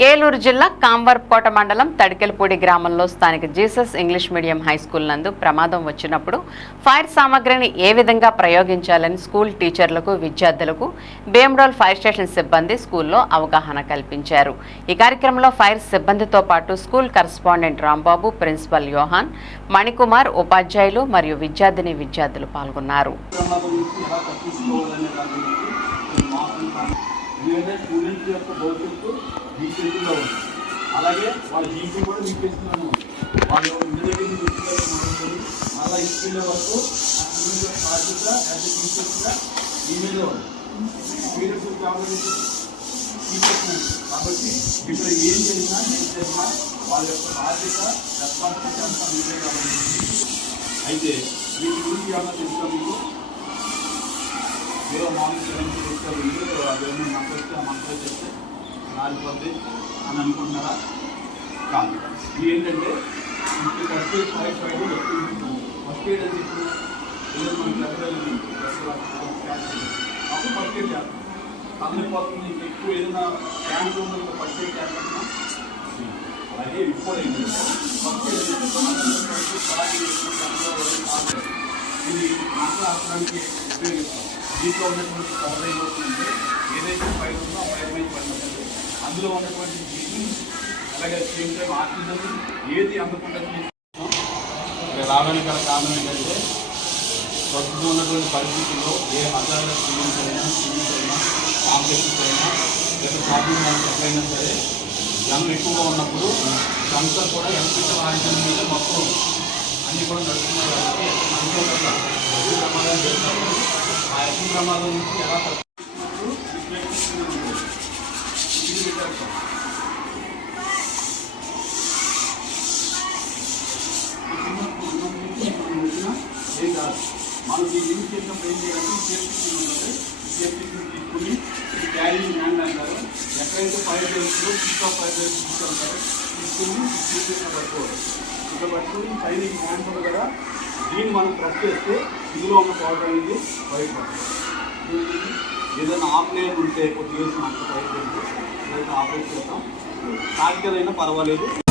ఏలూరు జిల్లా కాంవర్కోట మండలం తడికెలపూడి గ్రామంలో స్థానిక Jesus English medium high school నందు ప్రమాదం వచ్చినప్పుడు ఫైర్ సామగ్రిని ఏ విధంగా ప్రయోగించాలని స్కూల్ టీచర్లకు విద్యార్థులకు భీమడోల్ ఫైర్ స్టేషన్ సిబ్బంది స్కూల్లో అవగాహన కల్పించారు. ఈ కార్యక్రమంలో ఫైర్ సిబ్బందితో పాటు school correspondent Rambabu principal Yohan Manikumar ఉపాధ్యాయులు మరియు విద్యార్థిని విద్యార్థులు పాల్గొన్నారు. గురించి ఎందుకంటే స్టూడెంట్స్ యొక్క భవిష్యత్తు మీ చేతుల్లో ఉంది. అలాగే వాళ్ళ జీవితం కూడా మీ చేతుల్లోనే ఉంది. వాళ్ళు ఇంటి దగ్గర నుంచి వరకు బాధ్యత యాజ్ టీచర్స్గా మీ మీదే ఉంది. కాబట్టి టీచర్స్ కాబట్టి ఇక్కడ ఏం చేసినా ఏం చేసినా వాళ్ళ యొక్క బాధ్యత రెస్పాన్సిబిలిటీ అంతా మీదే కాబట్టి. అయితే వీటి గురించి ఏమైనా తెలుసా మీకు? ఏదో మామూలు వీళ్ళు మనకు మంత్రిస్తే ఆ మంత్రం చెప్తే నాలుగుపోద్ది అని అనుకుంటున్నారా? కాదు. ఇది ఏంటంటే మనకి first aid five five first aid అని చెప్పి ఏదో మనకి దగ్గర అప్పుడు ఫస్ట్ ఎయిడ్ చేస్తాం. తమిళపోతుంది ఇంకా ఎక్కువ ఏదైనా క్యాన్స్ ఉందో ఫస్ట్ ఎయిడ్ చేస్తాం అలాగే ఇప్పుడు ఏంటంటే ఫస్ట్ ఎయిడ్ అంటే ఇది మాట్లాడడానికి ఉపయోగిస్తాం. దీంట్లో ఉన్నటువంటి పవర్ ఏమవుతుందంటే ఏదైతే ఫైర్ ఉందో ఆ ఫైర్ మీద పడినప్పుడు అందులో ఉన్నటువంటి జీవి అలాగే సేమ్ టైం ఆర్టిజన్ ఏది అందకుండా ఇక్కడ రావడానికి గల కారణం ఏంటంటే ప్రస్తుతం ఉన్నటువంటి పరిస్థితుల్లో ఏ హజార్ల స్టూడెంట్స్ అయినా స్టూడెంట్స్ అయినా కాంప్లెక్స్ అయినా లేదా షాపింగ్ మాల్స్ ఎక్కడైనా సరే జనం ఎక్కువగా ఉన్నప్పుడు సంస్థ కూడా ఎంపీల ఆక్సిజన్ మీద మొత్తం అన్నీ కూడా నడుస్తున్నాయి కాబట్టి మనతో ప్రమాదాలు చేస్తారు. ప్రమాదం నుంచి ఎలా తప్పించుకున్నప్పుడు ఇది ఏం కాదు మనం చేసినప్పుడు ఏం చేయాలంటే సేఫ్టీ ఉంటుంది సేఫ్టీ తీసుకుని క్యారింగ్ హ్యాండ్ అంటారు ఎక్కడైతే ఫైర్ చేస్తుందో పిక్ ఆఫ్ ఫైర్ తీసుకుంటారు తీసుకుని తీసుకుని పట్టుకోవాలి ఇక్కడ పట్టుకుని పైన హ్యాండ్ ఉంది కదా దీన్ని మనం ప్రెస్ చేస్తే ఇందులో ఉన్న పౌడర్ అనేది బయటపడుతుంది ఏదైనా ఆపలేని ఉంటే కొద్దిగా అంత బయట ఏదైనా ఆపరేట్ చేద్దాం. తాటికలైనా పర్వాలేదు.